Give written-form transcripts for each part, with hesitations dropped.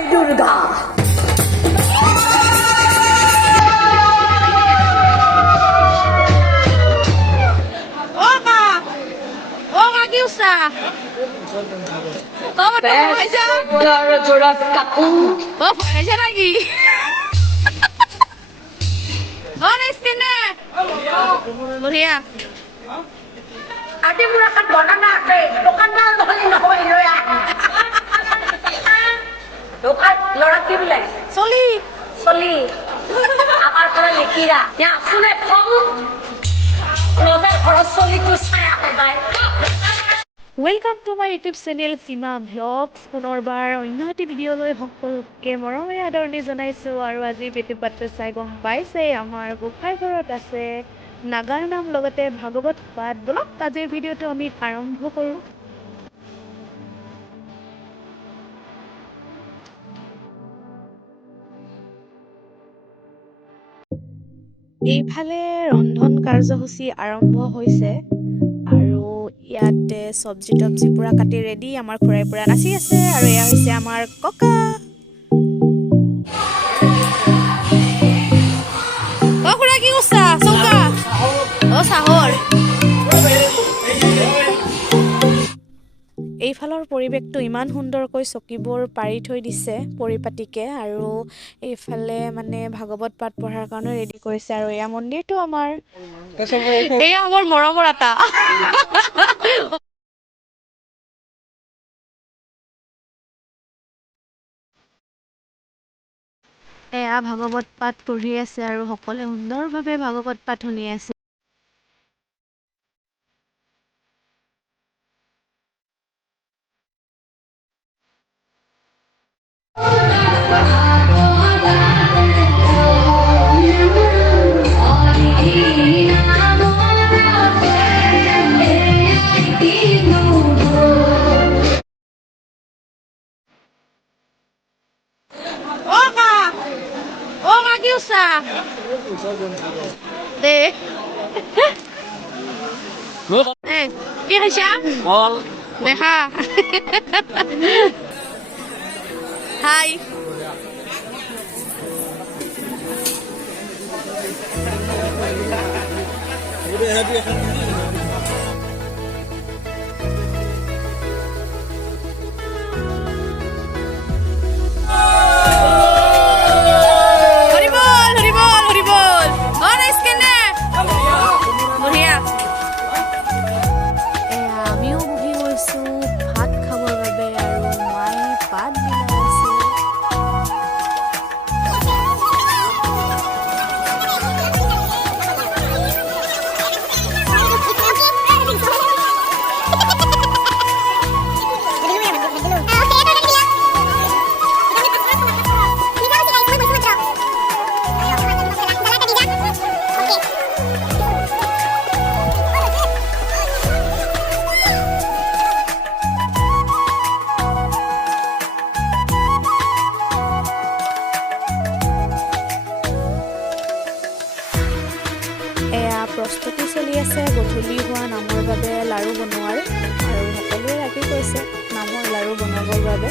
জয় দুৰ্গা। বঢ়িয়া আজি মোৰ এখন বনানা আছে দোকানদাৰ নহলে নহয় ৰয়া দোকান ল'ৰা কি বোলে চলি চলি আমাৰ ঘৰে লিখিৰা ইয়াৰ আছোনে ফল ৰজাৰ ঘৰত চলিটো চাই আহে welcome to my YouTube channel Seema vlogs. পুনৰবাৰ অন্য এটি ভিডিঅ'লৈ সকলোকে মৰমেৰে আদৰণি জনাইছোঁ। আৰু আজি পেটু পাত্ৰ চাই গম পাইছে আমাৰ গোসাঁই ঘৰত আছে নাগাৰ নাম লগতে ভাগৱত পাঠ। বলক আজিৰ ভিডিঅ'টো আমি আৰম্ভ কৰোঁ। এইফালে ৰন্ধন কাৰ্যসূচী আৰম্ভ হৈছে আৰু ইয়াতে চব্জি তব্জি পুৰা কাটি ৰেডি। আমাৰ খুৰাই পুৰা নাচি আছে আৰু এয়া হৈছে আমাৰ ককা। খুৰা কি কৈছা চৌকা চাহৰ। এইফালৰ পৰিৱেশটো ইমান সুন্দৰকৈ চকীবোৰ পাৰি থৈ দিছে পৰিপাটিকে আৰু এইফালে মানে ভাগৱত পাঠ পঢ়াৰ কাৰণে ৰেডি কৰিছে। আৰু এয়া মন্দিৰটো আমাৰ এয়া আমাৰ মৰমৰ আটা। এয়া ভাগৱত পাঠ পঢ়ি আছে আৰু সকলোৱে সুন্দৰভাৱে ভাগৱত পাঠ শুনি আছে। দে কি খাইছা দেখা হাই প্ৰস্তুতি চলি আছে গধূলি হোৱা নামৰ বাবে লাড়ু বনোৱাৰ আৰু সকলোৱে ৰাতি কৈছে নামৰ লাড়ু বনাবৰ বাবে।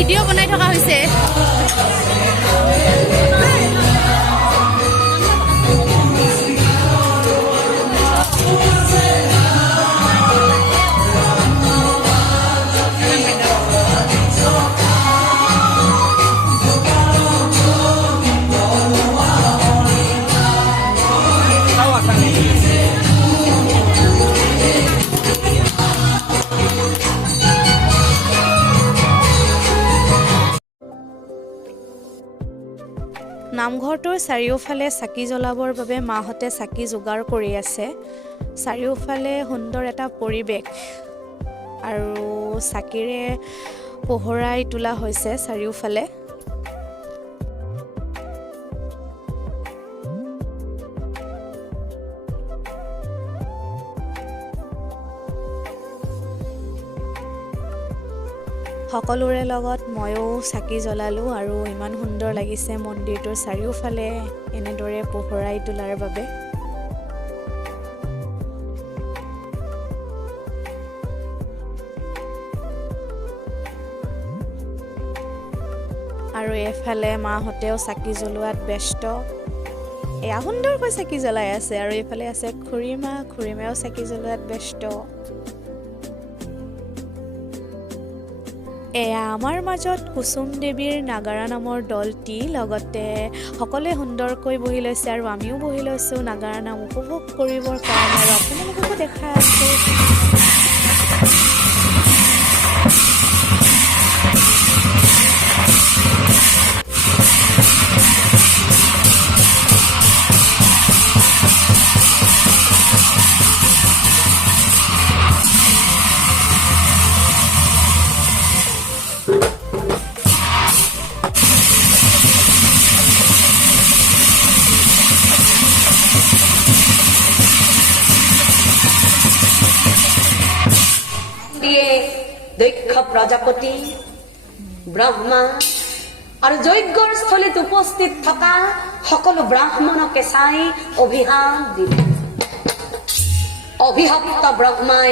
ভিডিঅ' বনাই থকা হৈছে। নামঘৰটোৰ চাৰিওফালে চাকি জ্বলাবৰ বাবে মাহঁতে চাকি যোগাৰ কৰি আছে। চাৰিওফালে সুন্দৰ এটা পৰিৱেশ আৰু চাকিৰে পোহৰাই তোলা হৈছে চাৰিওফালে। সকলোৰে লগত ময়ো চাকি জ্বলালোঁ আৰু ইমান সুন্দৰ লাগিছে মন্দিৰটোৰ চাৰিওফালে এনেদৰে পোহৰাই তোলাৰ বাবে। আৰু এফালে মাহঁতেও চাকি জ্বলোৱাত ব্যস্ত। এয়া সুন্দৰকৈ চাকি জ্বলাই আছে আৰু এইফালে আছে খুৰীমাও চাকি জ্বলোৱাত ব্যস্ত। এয়া আমাৰ মাজত কুসুম দেৱীৰ নাগাৰা নামৰ দলটি, লগতে সকলোৱে সুন্দৰকৈ বহি লৈছে আৰু আমিও বহি লৈছোঁ নাগাৰা নাম উপভোগ কৰিবৰ কাৰণে আৰু আপোনালোককো দেখাই আছোঁ। দক্ষ প্ৰজাপতি ব্ৰহ্মা আৰু যজ্ঞৰ স্থলীত উপস্থিত থকা সকলো ব্ৰাহ্মণকে চাই অভিশাপ দিলে। অভিশপ্ত ব্ৰহ্মাই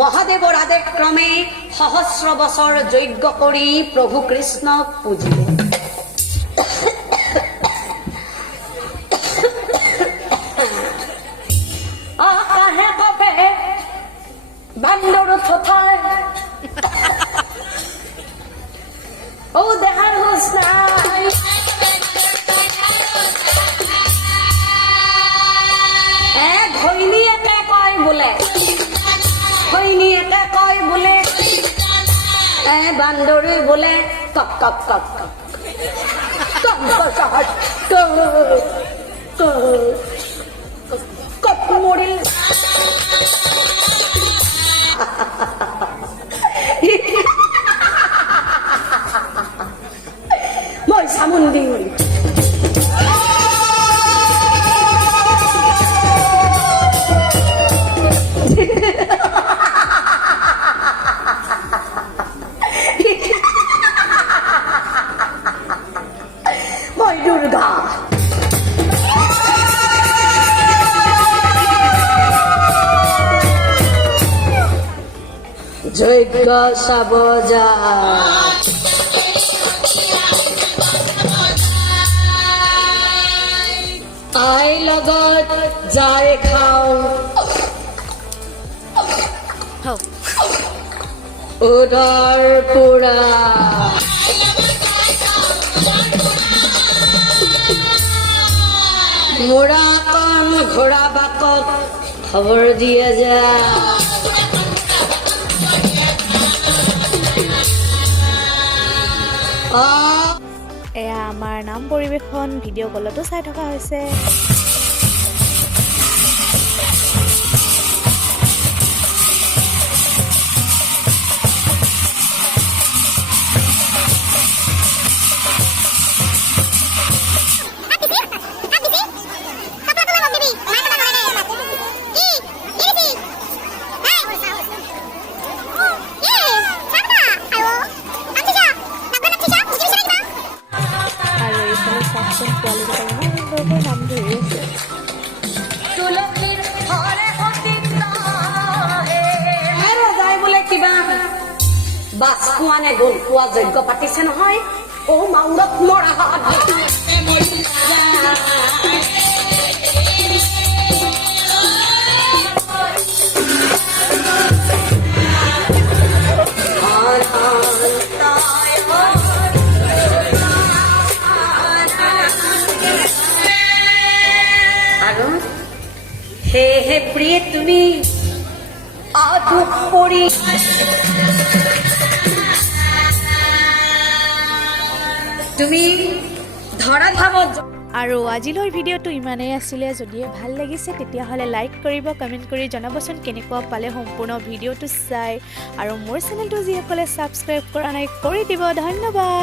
মহাদেৱৰ আদেশক্ৰমে সহস্ৰ বছৰ যজ্ঞ কৰি প্ৰভু কৃষ্ণক পূজিলে। আকাশে কপে বান্দৰ থথায় ও দেখার হুঁশ নাই, ঘৈণীয়েকে কয় বোলে বান্দরে বোলে কক কক কক কক মরিল। মই চামুন্দি মই দুর্গা। যজ্ঞ চাব যা আই লগত যাই খাও উদৰ পোৰা। মোৰা কণ ঘোৰা বাকত খবৰ দিয়ে যা। এয়া আমাৰ নাম পৰিৱেশন ভিডিঅ' কলতো চাই থকা হৈছে। বাছ পোৱা নে গ'ল পোৱা যজ্ঞ পাতিছে নহয়। ও মাউৰত মৰা আৰু সেয়েহে প্ৰিয়ে তুমি আদুক পৰি তুমি ধৰা ধামত আৰু আজিলৈ ভিডিঅ'টো ইমানেই আছিলে যদি ভাল লাগিছে তেতিয়াহ'লে লাইক কৰিব কমেণ্ট কৰি জনাবচোন কেনেকুৱা পালে সম্পূৰ্ণ ভিডিঅ'টো চাই আৰু মোৰ চেনেলটো যিসকলে ছাবস্ক্ৰাইব কৰা নাই কৰি দিব ধন্যবাদ